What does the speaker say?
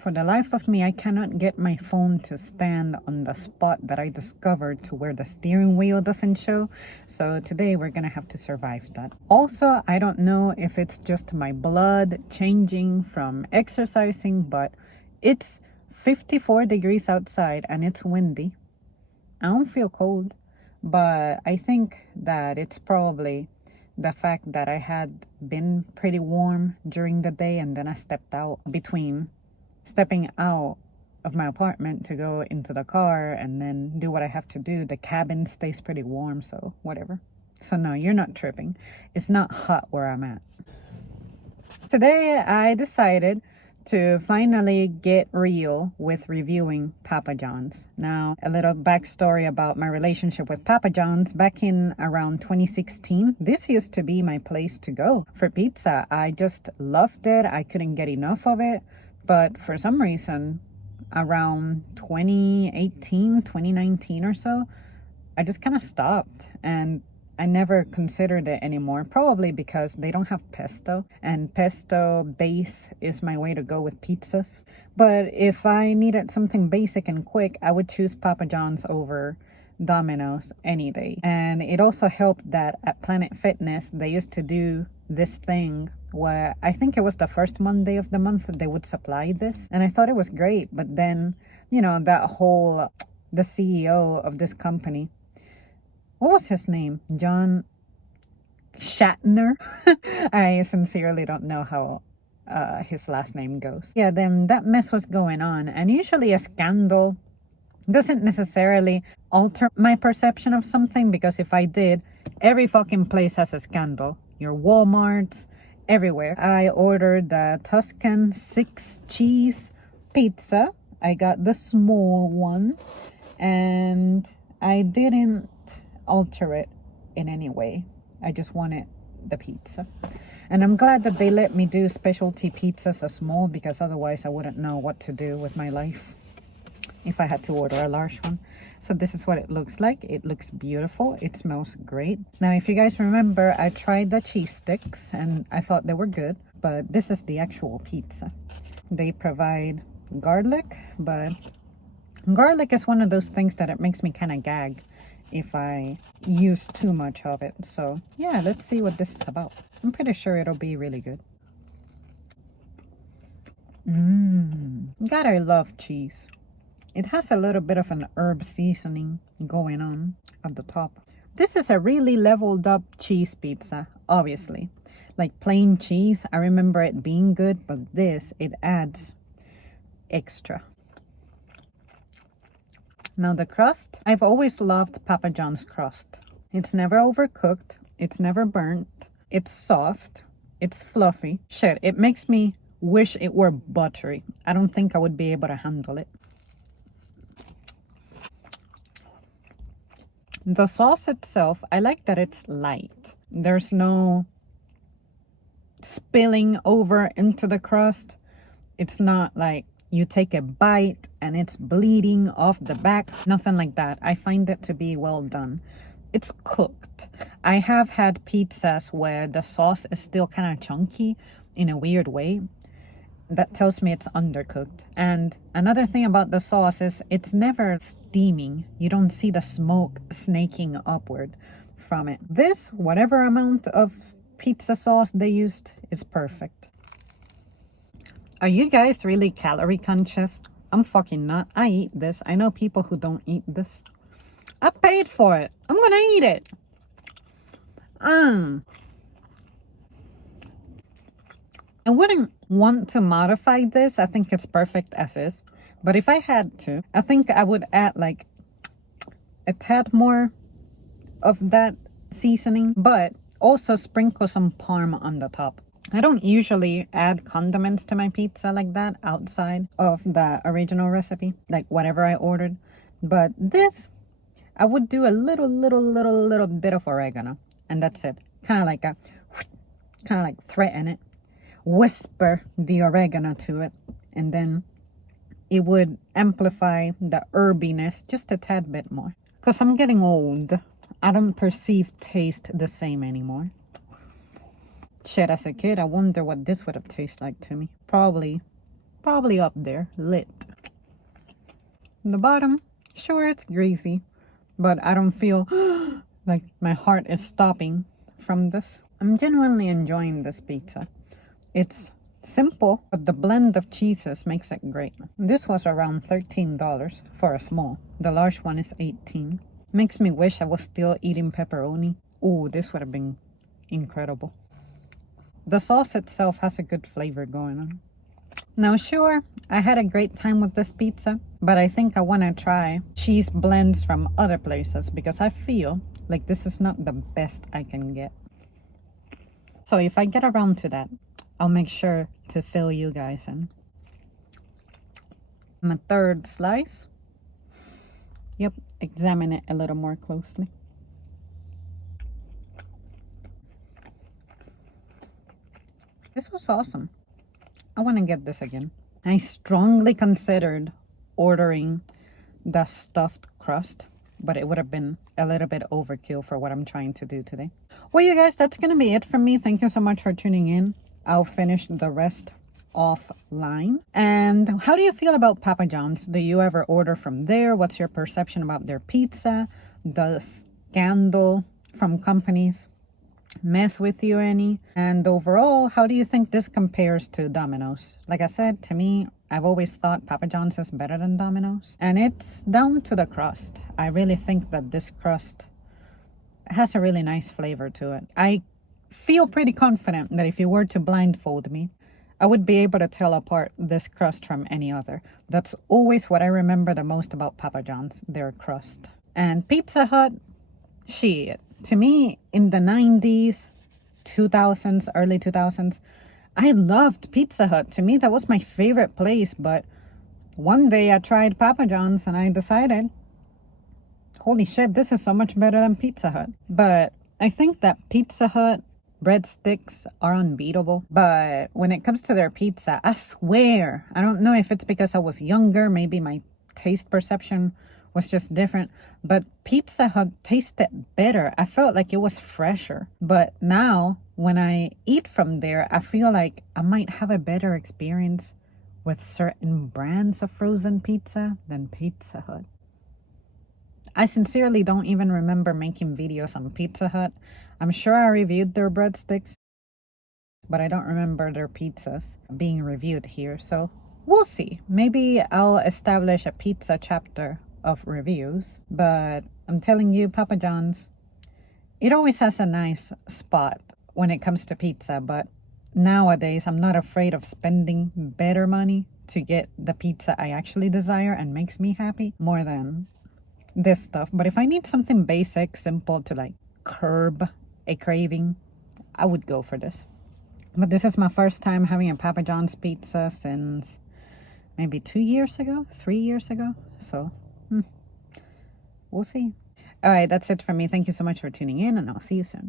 For the life of me, I cannot get my phone to stand on the spot that I discovered to where the steering wheel doesn't show. So today we're gonna have to survive that. Also, I don't know if it's just my blood changing from exercising, but it's 54 degrees outside and it's windy. I don't feel cold, but I think that it's probably the fact that I had been pretty warm during the day and then I stepped out. Between stepping out of my apartment to go into the car and then do what I have to do, the cabin stays pretty warm, so whatever. So no, you're not tripping. It's not hot where I'm at. Today I decided to finally get real with reviewing Papa John's. Now, a little backstory about my relationship with Papa John's. Back in around 2016, this used to be my place to go for pizza. I just loved it. I couldn't get enough of it. But for some reason, around 2018, 2019 or so, I just kind of stopped and I never considered it anymore. Probably because they don't have pesto, and pesto base is my way to go with pizzas. But if I needed something basic and quick, I would choose Papa John's over Domino's any day. And it also helped that at Planet Fitness, they used to do this thing where I think it was the first Monday of the month that they would supply this. And I thought it was great. But then, the CEO of this company, what was his name? John Shatner? I sincerely don't know how his last name goes. Yeah, then that mess was going on. And usually a scandal doesn't necessarily alter my perception of something, because if I did, every fucking place has a scandal. Your Walmarts, everywhere. I ordered the Tuscan 6 cheese pizza. I got the small one and I didn't alter it in any way. I just wanted the pizza. And I'm glad that they let me do specialty pizzas as small, because otherwise I wouldn't know what to do with my life if I had to order a large one. So this is what it looks like. It looks beautiful. It smells great. Now, if you guys remember, I tried the cheese sticks and I thought they were good, but this is the actual pizza. They provide garlic, but garlic is one of those things that it makes me kind of gag if I use too much of it. So yeah, let's see what this is about. I'm pretty sure it'll be really good. God, I love cheese. It has a little bit of an herb seasoning going on at the top. This is a really leveled up cheese pizza, obviously. Like plain cheese, I remember it being good, but this, it adds extra. Now the crust, I've always loved Papa John's crust. It's never overcooked, it's never burnt, it's soft, it's fluffy. Shit, it makes me wish it were buttery. I don't think I would be able to handle it. The sauce itself, I like that it's light. There's no spilling over into the crust. It's not like you take a bite and it's bleeding off the back. Nothing like that. I find it to be well done. It's cooked. I have had pizzas where the sauce is still kind of chunky in a weird way. That tells me it's undercooked. And another thing about the sauce is it's never steaming. You don't see the smoke snaking upward from it. This, whatever amount of pizza sauce they used, is perfect. Are you guys really calorie conscious? I'm fucking not. I eat this. I know people who don't eat this. I paid for it. I'm gonna eat it. I wouldn't want to modify this. I think it's perfect as is. But if I had to, I think I would add like a tad more of that seasoning, but also sprinkle some parm on the top. I don't usually add condiments to my pizza like that outside of the original recipe, like whatever I ordered. But this, I would do a little bit of oregano, and that's it. Kind of like threaten it, whisper the oregano to it, and then it would amplify the herbiness just a tad bit more. Because I'm getting old. I don't perceive taste the same anymore. Shit, as a kid, I wonder what this would have tasted like to me. Probably probably up there, lit. The bottom, sure, it's greasy, but I don't feel like my heart is stopping from this. I'm genuinely enjoying this pizza. It's simple, but the blend of cheeses makes it great. This was around $13 for a small. The large one is $18. Makes me wish I was still eating pepperoni. Ooh, this would have been incredible. The sauce itself has a good flavor going on. Now, sure, I had a great time with this pizza, but I think I want to try cheese blends from other places because I feel like this is not the best I can get. So if I get around to that, I'll make sure to fill you guys in. My third slice. Yep, examine it a little more closely. This was awesome. I want to get this again. I strongly considered ordering the stuffed crust, but it would have been a little bit overkill for what I'm trying to do today. Well, you guys, that's going to be it from me. Thank you so much for tuning in. I'll finish the rest offline. And how do you feel about Papa John's? Do you ever order from there? What's your perception about their pizza? Does scandal from companies mess with you any? And overall, how do you think this compares to Domino's? Like I said, to me, I've always thought Papa John's is better than Domino's, and it's down to the crust. I really think that this crust has a really nice flavor to it. I feel pretty confident that if you were to blindfold me, I would be able to tell apart this crust from any other. That's always what I remember the most about Papa John's, their crust. And Pizza Hut, shit. To me, in the 90s, 2000s, early 2000s, I loved Pizza Hut. To me, that was my favorite place. But one day I tried Papa John's and I decided, holy shit, this is so much better than Pizza Hut. But I think that Pizza Hut breadsticks are unbeatable. But when it comes to their pizza, I swear, I don't know if it's because I was younger, maybe my taste perception was just different, but Pizza Hut tasted better. I felt like it was fresher. But now when I eat from there, I feel like I might have a better experience with certain brands of frozen pizza than Pizza Hut. I sincerely don't even remember making videos on Pizza Hut. I'm sure I reviewed their breadsticks, but I don't remember their pizzas being reviewed here. So we'll see. Maybe I'll establish a pizza chapter of reviews, but I'm telling you, Papa John's, it always has a nice spot when it comes to pizza. But nowadays, I'm not afraid of spending better money to get the pizza I actually desire and makes me happy more than this stuff. But if I need something basic, simple to like curb a craving, I would go for this. But this is my first time having a Papa John's pizza since maybe 3 years ago. So we'll see. All right, that's it from me. Thank you so much for tuning in, and I'll see you soon.